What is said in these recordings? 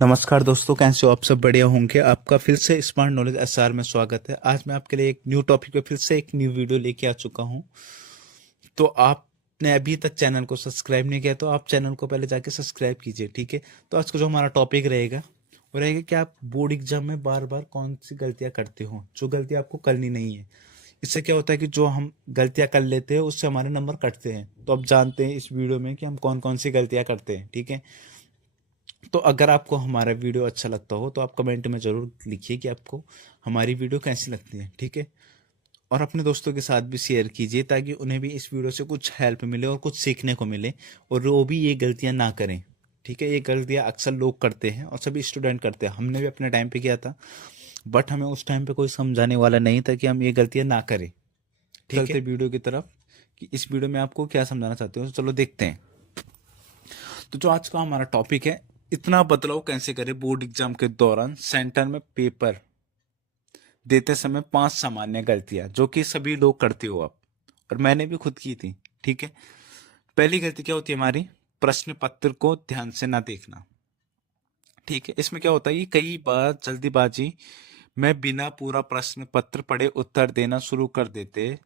नमस्कार दोस्तों, कैसे हो आप? सब बढ़िया होंगे। आपका फिर से स्मार्ट नॉलेज एसआर में स्वागत है। आज मैं आपके लिए एक न्यू टॉपिक पे फिर से एक न्यू वीडियो लेके आ चुका हूं। तो आपने अभी तक चैनल को सब्सक्राइब नहीं किया तो आप चैनल को पहले जाके सब्सक्राइब कीजिए, ठीक है। तो आज का जो हमारा टॉपिक रहेगा वो रहेगा कि आप बोर्ड एग्जाम में बार बार कौन सी गलतियां करते हो, जो गलतियां आपको करनी नहीं है। इससे क्या होता है कि जो हम गलतियां कर लेते हैं उससे हमारे नंबर कटते हैं। तो अब जानते हैं इस वीडियो में कि हम कौन कौन सी गलतियां करते हैं, ठीक है। तो अगर आपको हमारा वीडियो अच्छा लगता हो तो आप कमेंट में ज़रूर लिखिए कि आपको हमारी वीडियो कैसी लगती है, ठीक है। और अपने दोस्तों के साथ भी शेयर कीजिए ताकि उन्हें भी इस वीडियो से कुछ हेल्प मिले और कुछ सीखने को मिले, और वो भी ये गलतियां ना करें, ठीक है। ये गलतियां अक्सर लोग करते हैं और सभी स्टूडेंट करते हैं। हमने भी अपने टाइम पे किया था, बट हमें उस टाइम पे कोई समझाने वाला नहीं था कि हम ये गलतियां ना करें, ठीक है। चलते वीडियो की तरफ कि इस वीडियो में आपको क्या समझाना चाहते हो, तो चलो देखते हैं। तो जो आज का हमारा टॉपिक है, इतना बदलाव कैसे करें बोर्ड एग्जाम के दौरान सेंटर में पेपर देते समय 5 सामान्य गलतियां जो कि सभी लोग करते हो आप, और मैंने भी खुद की थी, ठीक है। पहली गलती क्या होती है हमारी? प्रश्न पत्र को ध्यान से ना देखना, ठीक है। इसमें क्या होता है कि कई बार जल्दीबाजी में बिना पूरा प्रश्न पत्र पढ़े उत्तर देना शुरू कर देते,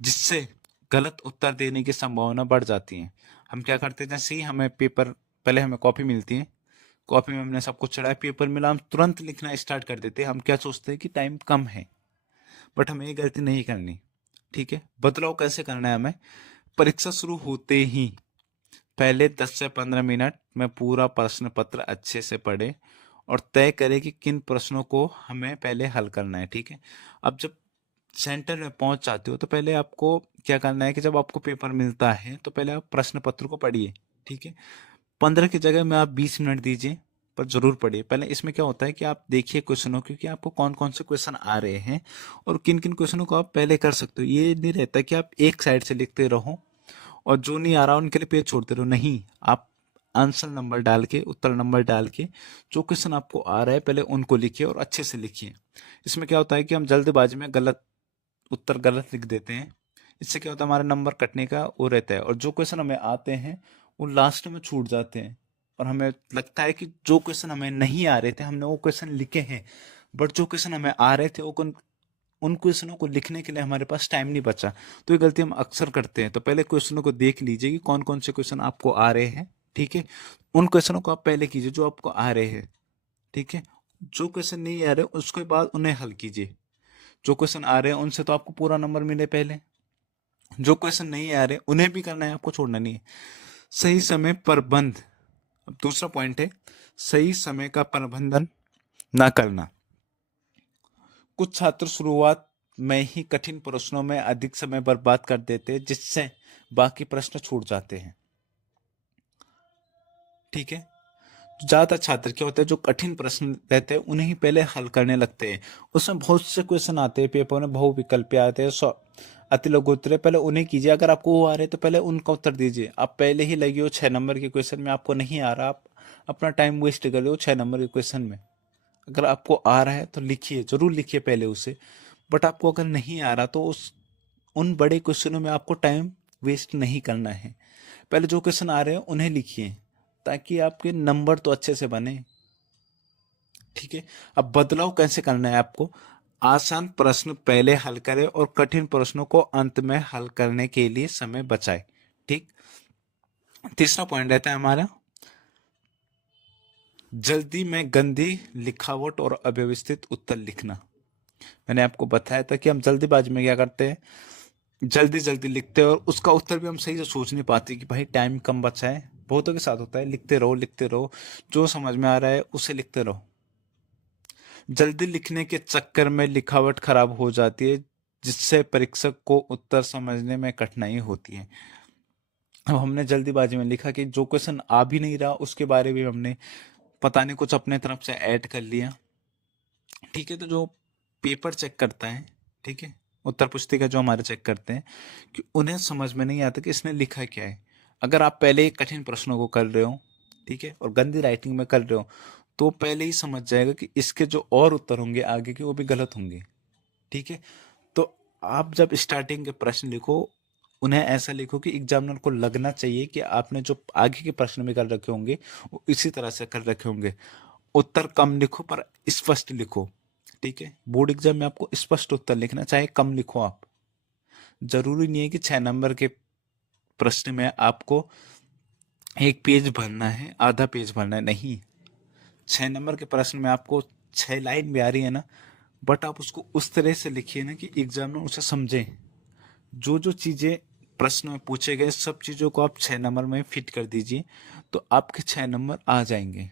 जिससे गलत उत्तर देने की संभावना बढ़ जाती है। हम क्या करते हैं, जैसे ही हमें पेपर, पहले हमें कॉपी मिलती है, कॉपी में हमने सब कुछ चढ़ाया, पेपर मिला, हम तुरंत लिखना स्टार्ट कर देते हैं। हम क्या सोचते हैं कि टाइम कम है, बट हमें ये गलती नहीं करनी, ठीक है। बदलाव कैसे करना है हमें? परीक्षा शुरू होते ही पहले 10 से 15 मिनट में पूरा प्रश्न पत्र अच्छे से पढ़े और तय करें कि किन प्रश्नों को हमें पहले हल करना है, ठीक है। अब जब सेंटर में पहुंच जाते हो तो पहले आपको क्या करना है कि जब आपको पेपर मिलता है तो पहले आप प्रश्न पत्र को पढ़िए, ठीक है। 15 की जगह में आप 20 मिनट दीजिए, पर जरूर पढ़िए। पहले इसमें क्या होता है कि आप देखिए क्वेश्चनों, क्योंकि आपको कौन कौन से क्वेश्चन आ रहे हैं और किन किन क्वेश्चनों को आप पहले कर सकते हो। ये नहीं रहता कि आप एक साइड से लिखते रहो और जो नहीं आ रहा उनके लिए पेज छोड़ते रहो, नहीं। आप आंसर नंबर डाल के, उत्तर नंबर डाल के, जो क्वेश्चन आपको आ रहा है पहले उनको लिखिए और अच्छे से लिखिए। इसमें क्या होता है कि हम जल्दबाजी में गलत उत्तर गलत लिख देते हैं। इससे क्या होता है, हमारे नंबर कटने का वो रहता है, और जो क्वेश्चन हमें आते हैं वो लास्ट में छूट जाते हैं। और हमें लगता है कि जो क्वेश्चन हमें नहीं आ रहे थे हमने वो क्वेश्चन लिखे हैं, बट जो क्वेश्चन हमें आ रहे थे वो उन क्वेश्चनों को लिखने के लिए हमारे पास टाइम नहीं बचा। तो ये गलती हम अक्सर करते हैं। तो पहले क्वेश्चनों को देख लीजिए कि कौन कौन से क्वेश्चन आपको आ रहे हैं, ठीक है। उन क्वेश्चनों को आप पहले कीजिए जो आपको आ रहे हैं, ठीक है। जो क्वेश्चन नहीं आ रहे उसके बाद उन्हें हल कीजिए। जो क्वेश्चन आ रहे हैं उनसे तो आपको पूरा नंबर मिले पहले, जो क्वेश्चन नहीं आ रहे उन्हें भी करना है, आपको छोड़ना नहीं है। सही समय प्रबंध, अब दूसरा पॉइंट है, सही समय का प्रबंधन ना करना। कुछ छात्र शुरुआत में ही कठिन प्रश्नों में अधिक समय बर्बाद कर देते हैं, जिससे बाकी प्रश्न छूट जाते हैं, ठीक है। ज्यादातर छात्र क्या होते हैं, जो कठिन प्रश्न रहते हैं उन्हें ही पहले हल करने लगते हैं। उसमें बहुत से क्वेश्चन आते हैं, पेपर में बहुविकल्पीय आते हैं, अति लघु उत्तर, पहले उन्हें कीजिए। अगर आपको वो आ रहे हैं तो पहले उनका उत्तर दीजिए। आप पहले ही लगे हो 6 नंबर के क्वेश्चन में, आपको नहीं आ रहा, आप अपना टाइम वेस्ट कर रहे हो 6 नंबर के क्वेश्चन में। अगर आपको आ रहा है तो लिखिए, जरूर लिखिए पहले उसे। बट आपको अगर नहीं आ रहा तो उस उन बड़े क्वेश्चनों में आपको टाइम वेस्ट नहीं करना है। पहले जो क्वेश्चन आ रहे हैं उन्हें लिखिए, ताकि आपके नंबर तो अच्छे से बने, ठीक है। अब बदलाव कैसे करना है आपको? आसान प्रश्न पहले हल करें और कठिन प्रश्नों को अंत में हल करने के लिए समय बचाए, ठीक। तीसरा पॉइंट रहता है हमारा, जल्दी में गंदी लिखावट और अव्यवस्थित उत्तर लिखना। मैंने आपको बताया था कि हम जल्दीबाजी में क्या करते हैं, जल्दी जल्दी लिखते हैं और उसका उत्तर भी हम सही से सोच नहीं पाते कि भाई टाइम कम बचा है। बहुतों के साथ होता है, लिखते रहो लिखते रहो, जो समझ में आ रहा है उसे लिखते रहो। जल्दी लिखने के चक्कर में लिखावट खराब हो जाती है, जिससे परीक्षक को उत्तर समझने में कठिनाई होती है। अब हमने जल्दीबाजी में लिखा कि जो क्वेश्चन आ भी नहीं रहा उसके बारे में हमने पता नहीं कुछ अपने तरफ से ऐड कर लिया, ठीक है। तो जो पेपर चेक करता है, ठीक है, उत्तर पुस्तिका जो हमारे चेक करते हैं, कि उन्हें समझ में नहीं आता कि इसने लिखा क्या है। अगर आप पहले ही कठिन प्रश्नों को कर रहे हो, ठीक है, और गंदी राइटिंग में कर रहे हो, तो पहले ही समझ जाएगा कि इसके जो और उत्तर होंगे आगे के वो भी गलत होंगे, ठीक है। तो आप जब स्टार्टिंग के प्रश्न लिखो, उन्हें ऐसा लिखो कि एग्जामिनर को लगना चाहिए कि आपने जो आगे के प्रश्न भी कर रखे होंगे वो इसी तरह से कर रखे होंगे। उत्तर कम लिखो पर स्पष्ट लिखो। ठीक है, बोर्ड एग्जाम में आपको स्पष्ट उत्तर लिखना, चाहे कम लिखो आप। जरूरी नहीं है कि 6 नंबर के प्रश्न में आपको एक पेज भरना है, आधा पेज भरना है, नहीं। 6 नंबर के प्रश्न में आपको 6 लाइन भी आ रही है ना, बट आप उसको उस तरह से लिखिए ना कि एग्जामिनर उसे समझे। जो जो चीजें प्रश्न में पूछे गए सब चीजों को आप 6 नंबर में फिट कर दीजिए, तो आपके 6 नंबर आ जाएंगे।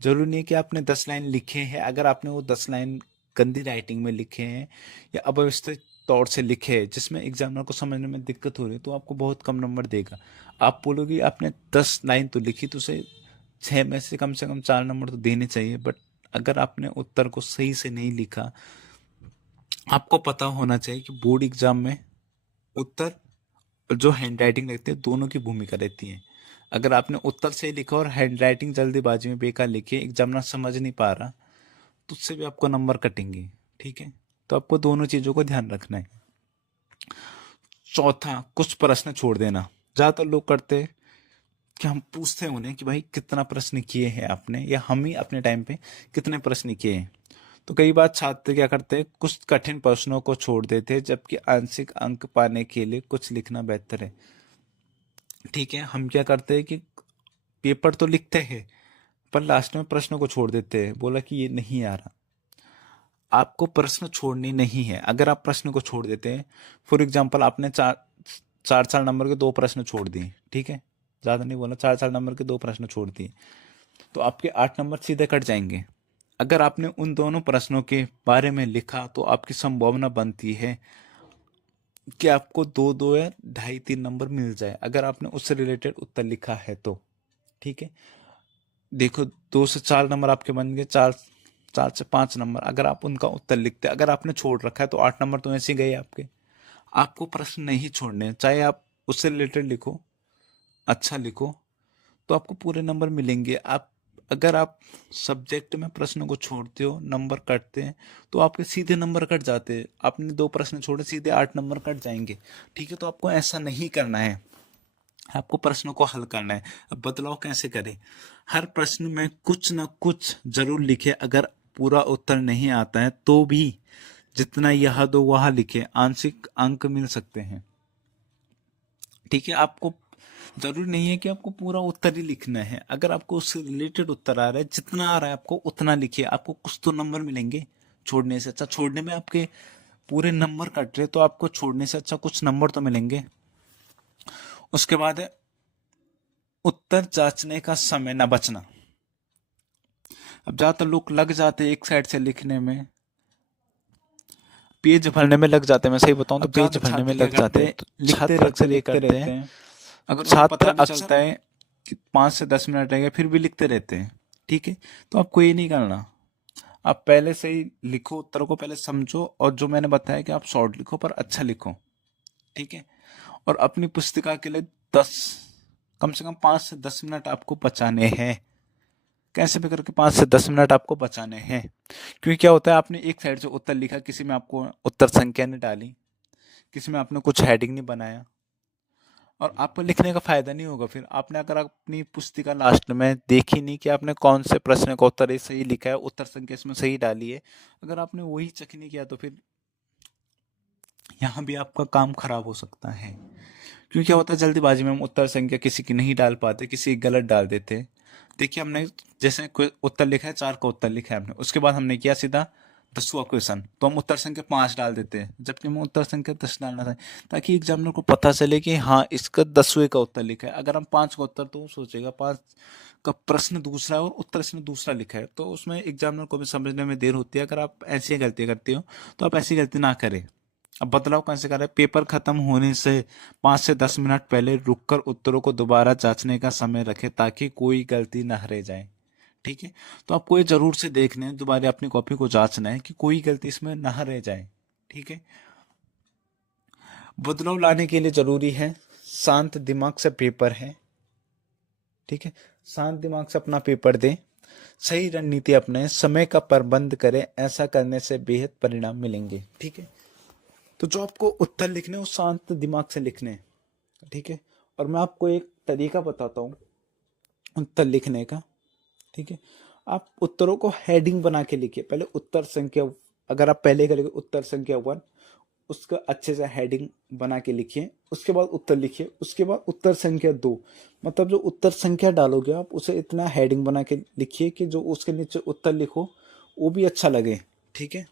जरूरी नहीं है कि आपने 10 लाइन लिखे हैं। अगर आपने वो 10 लाइन गंदी राइटिंग में लिखे हैं या अव्यवस्थित तौर से लिखे हैं जिसमें एग्जामिनर को समझने में दिक्कत हो रही है, तो आपको बहुत कम नंबर देगा। आप बोलोगे आपने 10 लाइन तो लिखी, तो उसे 6 में से कम 4 नंबर तो देने चाहिए। बट अगर आपने उत्तर को सही से नहीं लिखा, आपको पता होना चाहिए कि बोर्ड एग्जाम में उत्तर और जो हैंड राइटिंग लगती है दोनों की भूमिका रहती है। अगर आपने उत्तर सही लिखा और हैंड राइटिंग जल्दीबाजी में बेकार लिखी, एग्जामिनर समझ नहीं पा रहा, तो उससे भी आपको नंबर कटेंगे। ठीक है, तो आपको दोनों चीजों को ध्यान रखना है। चौथा, कुछ प्रश्न छोड़ देना। ज्यादातर लोग करते हैं कि हम पूछते हैं उन्हें कि भाई कितना प्रश्न किए हैं आपने, या हम ही अपने टाइम पे कितने प्रश्न किए हैं। तो कई बार छात्र क्या करते हैं, कुछ कठिन प्रश्नों को छोड़ देते हैं, जबकि आंशिक अंक पाने के लिए कुछ लिखना बेहतर है। ठीक है, हम क्या करते हैं कि पेपर तो लिखते हैं पर लास्ट में प्रश्न को छोड़ देते हैं, बोला कि ये नहीं आ रहा। आपको प्रश्न छोड़नी नहीं है। अगर आप प्रश्न को छोड़ देते हैं, फॉर एग्जाम्पल आपने चार चार चार नंबर के 2 प्रश्न छोड़ दिए, ठीक है, ज्यादा नहीं बोला, 4 4 नंबर के 2 प्रश्न छोड़ दिए, तो आपके 8 नंबर सीधे कट जाएंगे। अगर आपने उन दोनों प्रश्नों के बारे में लिखा, तो आपकी संभावना बनती है कि आपको 2 2 या 2.5 3 नंबर मिल जाए, अगर आपने उससे रिलेटेड उत्तर लिखा है तो। ठीक है, देखो 2 से 4 नंबर आपके बन गए, 4 4 से 5 नंबर अगर आप उनका उत्तर लिखते। अगर आपने छोड़ रखा है तो 8 नंबर तो ऐसे ही गए आपके। आपको प्रश्न नहीं छोड़ने, चाहे आप उससे रिलेटेड लिखो, अच्छा लिखो, तो आपको पूरे नंबर मिलेंगे। आप अगर आप सब्जेक्ट में प्रश्न को छोड़ते हो, नंबर कटते हैं, तो आपके सीधे नंबर कट जाते हैं। आपने 2 प्रश्न छोड़े, सीधे 8 नंबर कट जाएंगे। ठीक है, तो आपको ऐसा नहीं करना है, आपको प्रश्नों को हल करना है। अब बदलाव कैसे करें, हर प्रश्न में कुछ ना कुछ जरूर लिखे। अगर पूरा उत्तर नहीं आता है तो भी जितना यह दो वहां लिखे, आंशिक अंक मिल सकते हैं। ठीक है, आपको जरूरी नहीं है कि आपको पूरा उत्तर ही लिखना है। अगर आपको उससे रिलेटेड उत्तर आ रहा है, जितना आ रहा है आपको उतना लिखिए, आपको कुछ तो नंबर मिलेंगे। छोड़ने से अच्छा, छोड़ने में आपके पूरे नंबर कट रहे, तो आपको छोड़ने से अच्छा कुछ नंबर तो मिलेंगे। उसके बाद है उत्तर जांचने का समय न बचना। अब ज्यादातर लोग लग जाते हैं एक साइड से लिखने में, पेज भरने में लग जाते हैं। मैं सही बताऊं तो पेज भरने में लग जाते हैं, तो लिखते रहते लिखते हैं। अगर छात्र चलता है कि 5 से 10 मिनट रह गए फिर भी लिखते रहते हैं। ठीक है, तो आपको ये नहीं करना। आप पहले से ही लिखो, उत्तर को पहले समझो, और जो मैंने बताया कि आप शॉर्ट लिखो पर अच्छा लिखो। ठीक है, और अपनी पुस्तिका के लिए 10 कम से कम 5 से 10 मिनट आपको बचाने हैं। कैसे भी करके 5 से 10 मिनट आपको बचाने हैं। क्योंकि क्या होता है, आपने एक साइड से उत्तर लिखा, किसी में आपको उत्तर संख्या नहीं डाली, किसी में आपने कुछ हेडिंग नहीं बनाया, और आपको लिखने का फायदा नहीं होगा। फिर आपने अगर अपनी पुस्तिका लास्ट में देखी नहीं कि आपने कौन से प्रश्न का उत्तर सही लिखा है, उत्तर संख्या इसमें सही डाली है, अगर आपने वही चेक नहीं किया, तो फिर यहाँ भी आपका काम खराब हो सकता है। क्योंकि क्या होता है, जल्दीबाजी में हम उत्तर संख्या किसी की नहीं डाल पाते, किसी की गलत डाल देते। देखिए, हमने जैसे कोई उत्तर लिखा है, 4 का उत्तर लिखा है हमने, उसके बाद हमने किया सीधा 10वां क्वेश्चन, तो हम उत्तर संख्या 5 डाल देते हैं, जबकि हमें उत्तर संख्या 10 डालना था, ताकि एग्जामिनर को पता चले कि हाँ इसका 10वें का उत्तर लिखा है। अगर हम 5 का उत्तर, तो वो सोचेगा 5 का प्रश्न दूसरा है और उत्तर इसने दूसरा लिखा है, तो उसमें एग्जामिनर को भी समझने में देर होती है। अगर आप ऐसी गलती करते हो, तो आप ऐसी गलती ना करें। अब बदलाव कैसे करें, पेपर खत्म होने से 5 से 10 मिनट पहले रुककर उत्तरों को दोबारा जांचने का समय रखें, ताकि कोई गलती न रह जाए। ठीक है, तो आपको ये जरूर से देखना है, दोबारा अपनी कॉपी को जांचना है कि कोई गलती इसमें न रह जाए। ठीक है, बदलाव लाने के लिए जरूरी है शांत दिमाग से पेपर है। ठीक है, शांत दिमाग से अपना पेपर दें, सही रणनीति अपने, समय का प्रबंध करें, ऐसा करने से बेहद परिणाम मिलेंगे। ठीक है, तो जो आपको उत्तर लिखने हैं वो शांत दिमाग से लिखने हैं। ठीक है, और मैं आपको एक तरीका बताता हूँ उत्तर लिखने का। ठीक है, आप उत्तरों को हेडिंग बना के लिखिए। पहले उत्तर संख्या, अगर आप पहले करेंगे उत्तर संख्या 1, उसका अच्छे से हेडिंग बना के लिखिए। उसके बाद उत्तर लिखिए। उसके बाद उत्तर संख्या 2, मतलब जो उत्तर संख्या डालोगे आप उसे इतना हेडिंग बना के लिखिए कि जो उसके नीचे उत्तर लिखो वो भी अच्छा लगे। ठीक है,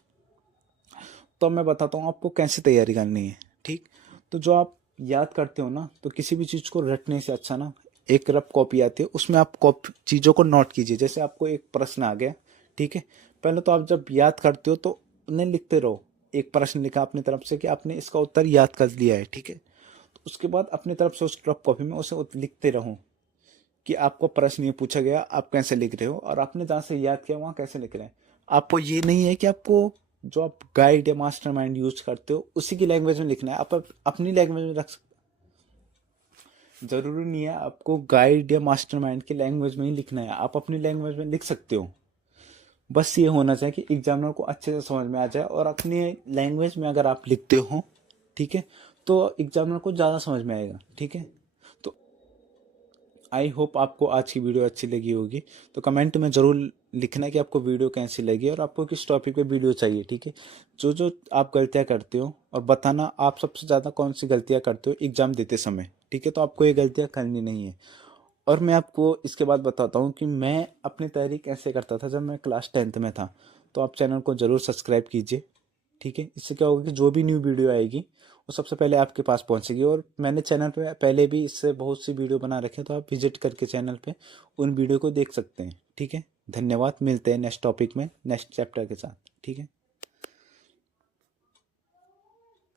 तो अब मैं बताता हूँ आपको कैसे तैयारी करनी है। ठीक, तो जो आप याद करते हो ना, तो किसी भी चीज़ को रटने से अच्छा ना, एक रफ कॉपी आती है उसमें आप कॉपी चीज़ों को नोट कीजिए। जैसे आपको एक प्रश्न आ गया, ठीक है, पहले तो आप जब याद करते हो तो उन्हें लिखते रहो। एक प्रश्न लिखा अपनी तरफ से कि आपने इसका उत्तर याद कर लिया है, ठीक है, तो उसके बाद अपनी तरफ से उस रफ कॉपी में उसे लिखते रहो कि आपको प्रश्न ये पूछा गया, आप कैसे लिख रहे हो और आपने जहाँ से याद किया वहाँ कैसे लिख रहे हैं। आपको ये नहीं है कि आपको जो आप गाइड या मास्टरमाइंड यूज करते हो उसी की लैंग्वेज में लिखना है, आप अपनी लैंग्वेज में रख सकते। जरूरी नहीं है आपको गाइड या मास्टरमाइंड की लैंग्वेज में ही लिखना है, आप अपनी लैंग्वेज में लिख सकते हो। बस ये होना चाहिए कि एग्जामिनर को अच्छे से समझ में आ जाए, और अपनी लैंग्वेज में अगर आप लिखते हो, ठीक है, तो एग्जामिनर को ज़्यादा समझ में आएगा। ठीक है, तो आई होप आपको आज की वीडियो अच्छी लगी होगी। तो कमेंट में ज़रूर लिखना कि आपको वीडियो कैसी लगी और आपको किस टॉपिक पे वीडियो चाहिए। ठीक है, जो जो आप गलतियां करते हो, और बताना आप सबसे ज़्यादा कौन सी गलतियां करते हो एग्ज़ाम देते समय। ठीक है, तो आपको ये गलतियां करनी नहीं है। और मैं आपको इसके बाद बताता हूँ कि मैं अपनी तैयारी कैसे करता था जब मैं क्लास 10th में था। तो आप चैनल को ज़रूर सब्सक्राइब कीजिए। ठीक है, इससे क्या होगा कि जो भी न्यू वीडियो आएगी वो सबसे पहले आपके पास पहुंचेगी। और मैंने चैनल पे पहले भी इससे बहुत सी वीडियो बना रखे हैं, तो आप विजिट करके चैनल पे उन वीडियो को देख सकते हैं। ठीक है, धन्यवाद, मिलते हैं नेक्स्ट टॉपिक में नेक्स्ट चैप्टर के साथ। ठीक है।